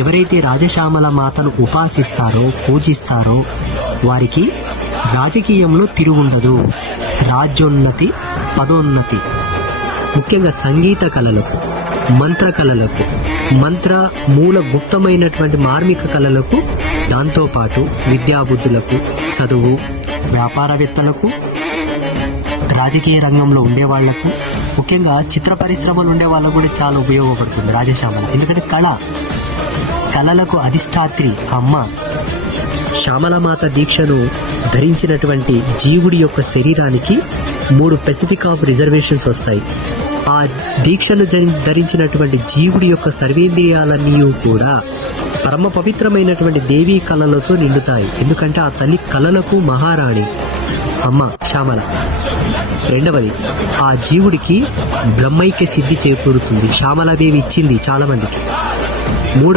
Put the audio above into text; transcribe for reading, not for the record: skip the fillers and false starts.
ఎవరైతే రాజశ్యామల మాతను ఉపాసిస్తారో పూజిస్తారో వారికి రాజకీయంలో తిరుగుండదు. రాజ్యోన్నతి, పదోన్నతి, ముఖ్యంగా సంగీత కళలకు, మంత్ర కళలకు, మంత్ర మూల గుప్తమైనటువంటి మార్మిక కళలకు, దాంతోపాటు విద్యాబుద్ధులకు, చదువు, వ్యాపారవేత్తలకు, రాజకీయ రంగంలో ఉండేవాళ్లకు, ముఖ్యంగా చిత్ర పరిశ్రమలు ఉండే వాళ్ళకు కూడా చాలా ఉపయోగపడుతుంది రాజశ్యామల. ఎందుకంటే కళలకు అధిష్టాత్రి అమ్మ. శ్యామలమాత దీక్షను ధరించినటువంటి జీవుడి యొక్క శరీరానికి 3 స్పెసిఫిక్ ఆఫ్ రిజర్వేషన్స్ వస్తాయి. ఆ దీక్షను ధరించినటువంటి జీవుడి యొక్క సర్వేంద్రియాలన్నీ కూడా పరమ పవిత్రమైనటువంటి దేవీ కళలతో నిండుతాయి. ఎందుకంటే ఆ తల్లి కళలకు మహారాణి అమ్మ శ్యామల. రెండవది, ఆ జీవుడికి బ్రహ్మైక్య సిద్ధి చేకూరుతుంది. శ్యామలాదేవి ఇచ్చింది చాలా మందికి. మూడవ